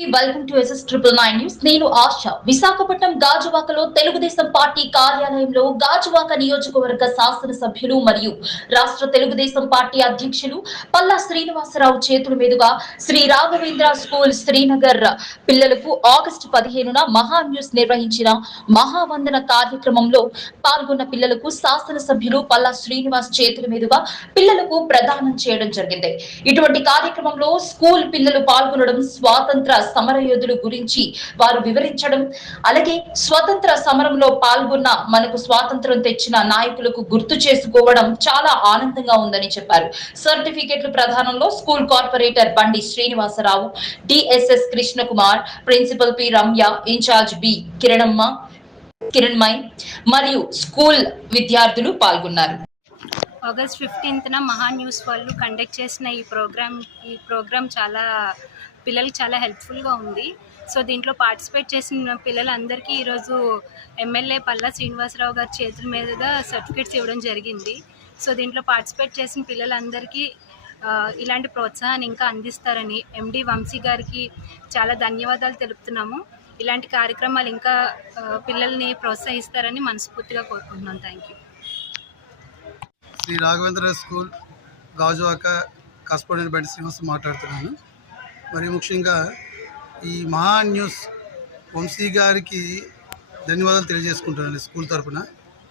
Welcome to SS triple nine news నేను ఆశ. విశాఖపట్నం గాజువాకలో Telugu Desam party కార్యాలయంలో గాజువాక నియోజకవర్గ శాసనసభ్యులు మరియు రాష్ట్ర తెలుగుదేశం పార్టీ అధ్యక్షులు పల్లా శ్రీనివాసరావు చేతుల మీదుగా శ్రీ రాఘవేంద్ర స్కూల్ శ్రీనగర్ పిల్లలకు ఆగస్టు పదిహేనున మహా న్యూస్ నిర్వహించిన మహావందన కార్యక్రమంలో పాల్గొన్న పిల్లలకు శాసనసభ్యులు పల్లా శ్రీనివాస్ చేతుల మీదుగా పిల్లలకు ప్రదానం చేయడం జరిగింది. ఇటువంటి కార్యక్రమంలో స్కూల్ పిల్లలు పాల్గొనడం స్వాతంత్ర సమరయోధుల గురించి వారు వివరించడం. అలాగే స్వతంత్ర సమరంలో పాల్గొన్న మనకు స్వాతంత్రం తెచ్చిన నాయకులకు గుర్తు చేసుకోవడం చాలా ఆనందంగా ఉందని చెప్పారు. సర్టిఫికెట్లు ప్రధానంలో school corporator Bandi Srinivasarao DSS Krishnakumar principal P Ramya incharge B Kiranamma Kiranmayi మరియు స్కూల్ విద్యార్థులు పాల్గొన్నారు. ఆగస్ట్ ఫిఫ్టీన్త్న మహా న్యూస్ వాళ్ళు కండక్ట్ చేసిన ఈ ప్రోగ్రామ్ ఈ ప్రోగ్రామ్ చాలా పిల్లలకి చాలా హెల్ప్ఫుల్గా ఉంది. సో దీంట్లో పార్టిసిపేట్ చేసిన పిల్లలందరికీ ఈరోజు ఎమ్మెల్యే పల్లా శ్రీనివాసరావు గారి చేతుల మీదుగా సర్టిఫికేట్స్ ఇవ్వడం జరిగింది. సో దీంట్లో పార్టిసిపేట్ చేసిన పిల్లలందరికీ ఇలాంటి ప్రోత్సాహాన్ని ఇంకా అందిస్తారని ఎండి వంశీ గారికి చాలా ధన్యవాదాలు తెలుపుతున్నాము. ఇలాంటి కార్యక్రమాలు ఇంకా పిల్లల్ని ప్రోత్సహిస్తారని మనస్ఫూర్తిగా కోరుకుంటున్నాం. Thank you. Shri Raghavendra school Gajuwaka correspondent Bandi Srinivas మాట్లాడుతున్నాను. మరి ముఖ్యంగా ఈ మహా న్యూస్ వంశీ గారికి ధన్యవాదాలు తెలియజేసుకుంటున్నాను స్కూల్ తరఫున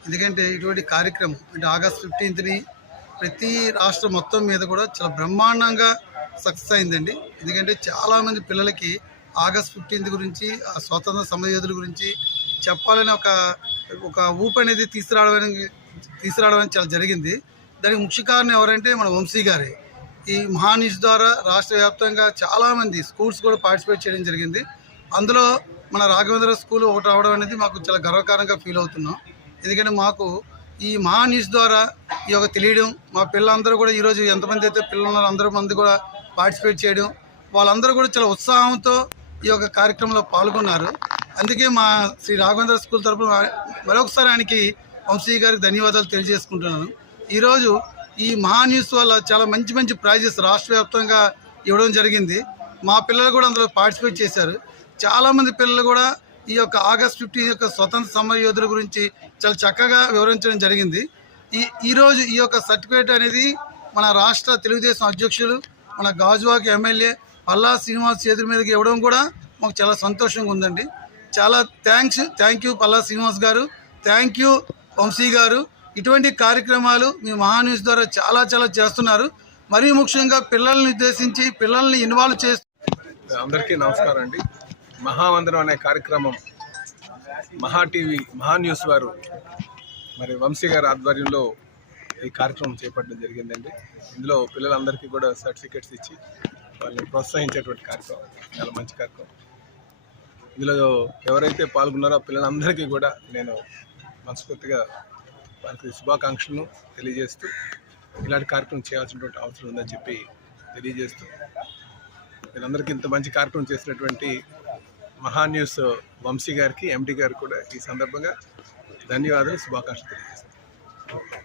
ఎందుకంటే ఇటువంటి కార్యక్రమం అంటే ఆగస్ట్ ఫిఫ్టీన్త్ని ప్రతి రాష్ట్రం మొత్తం మీద కూడా చాలా బ్రహ్మాండంగా సక్సెస్ అయిందండి. ఎందుకంటే చాలామంది పిల్లలకి ఆగస్ట్ ఫిఫ్టీన్త్ గురించి ఆ స్వాతంత్ర సమరయోధుల గురించి చెప్పాలని ఒక ఒక ఊపు అనేది తీసుకురావడం తీసుకురావడం అనేది చాలా జరిగింది. దానికి ముఖ్య కారణం ఎవరంటే మన వంశీ గారే. ఈ మహానిష్ ద్వారా రాష్ట్ర వ్యాప్తంగా చాలామంది స్కూల్స్ కూడా పార్టిసిపేట్ చేయడం జరిగింది. అందులో మన రాఘవేంద్ర స్కూల్ ఒకటి రావడం అనేది మాకు చాలా గర్వకారంగా ఫీల్ అవుతున్నాం. ఎందుకంటే మాకు ఈ మహానిష్ ద్వారా ఈ యొక్క తెలియడం మా పిల్లలందరూ కూడా ఈరోజు ఎంతమంది అయితే పిల్లలు ఉన్నారో అందరూ మంది కూడా పార్టిసిపేట్ చేయడం వాళ్ళందరూ కూడా చాలా ఉత్సాహంతో ఈ యొక్క కార్యక్రమంలో పాల్గొన్నారు. అందుకే మా శ్రీ రాఘవేంద్ర స్కూల్ తరపున మరొకసారి ఆయనకి వంశీ గారికి ధన్యవాదాలు తెలియజేసుకుంటున్నాను. ఈరోజు ఈ మహాన్యూస్ వల్ల చాలా మంచి మంచి ప్రైజెస్ రాష్ట్ర వ్యాప్తంగా ఇవ్వడం జరిగింది. మా పిల్లలు కూడా అందులో పార్టిసిపేట్ చేశారు. చాలామంది పిల్లలు కూడా ఈ యొక్క ఆగస్ట్ ఫిఫ్టీన్ యొక్క స్వతంత్ర సమర యోధుల గురించి చాలా చక్కగా వివరించడం జరిగింది. ఈ ఈరోజు ఈ యొక్క సర్టిఫికేట్ అనేది మన రాష్ట్ర తెలుగుదేశం అధ్యక్షులు మన గాజువాక ఎమ్మెల్యే పల్లా శ్రీనివాస్ చేతుల మీదకి ఇవ్వడం కూడా మాకు చాలా సంతోషంగా ఉందండి. చాలా thanks thank you Palla Srinivas garu. Thank you Vamsi గారు. ఇటువంటి కార్యక్రమాలు మీ మహాన్యూస్ ద్వారా చాలా చాలా చేస్తున్నారు. మరీ ముఖ్యంగా పిల్లల్ని ఉద్దేశించి పిల్లల్ని ఇన్వాల్వ్ చేస్తూ అందరికీ నమస్కారం అండి. మహావందనం అనే కార్యక్రమం మహా టీవీ మహా న్యూస్ వారు మరి వంశీ గారి ఆధ్వర్యంలో ఈ కార్యక్రమం చేపట్టడం జరిగిందండి. ఇందులో పిల్లలందరికీ కూడా సర్టిఫికెట్స్ ఇచ్చి వాళ్ళని ప్రోత్సహించేటువంటి కార్యక్రమం. చాలా మంచి కార్యక్రమం. ఇందులో ఎవరైతే పాల్గొన్నారో పిల్లలందరికీ కూడా నేను మనస్ఫూర్తిగా వారికి శుభాకాంక్షలను తెలియజేస్తూ ఇలాంటి కార్యక్రమం చేయాల్సినటువంటి అవసరం ఉందని చెప్పి తెలియజేస్తూ వీళ్ళందరికీ ఇంత మంచి కార్యక్రమం చేసినటువంటి మహాన్యూస్ వంశీ గారికి ఎండి గారికి కూడా ఈ సందర్భంగా ధన్యవాదాలు శుభాకాంక్షలు తెలియజేస్తాను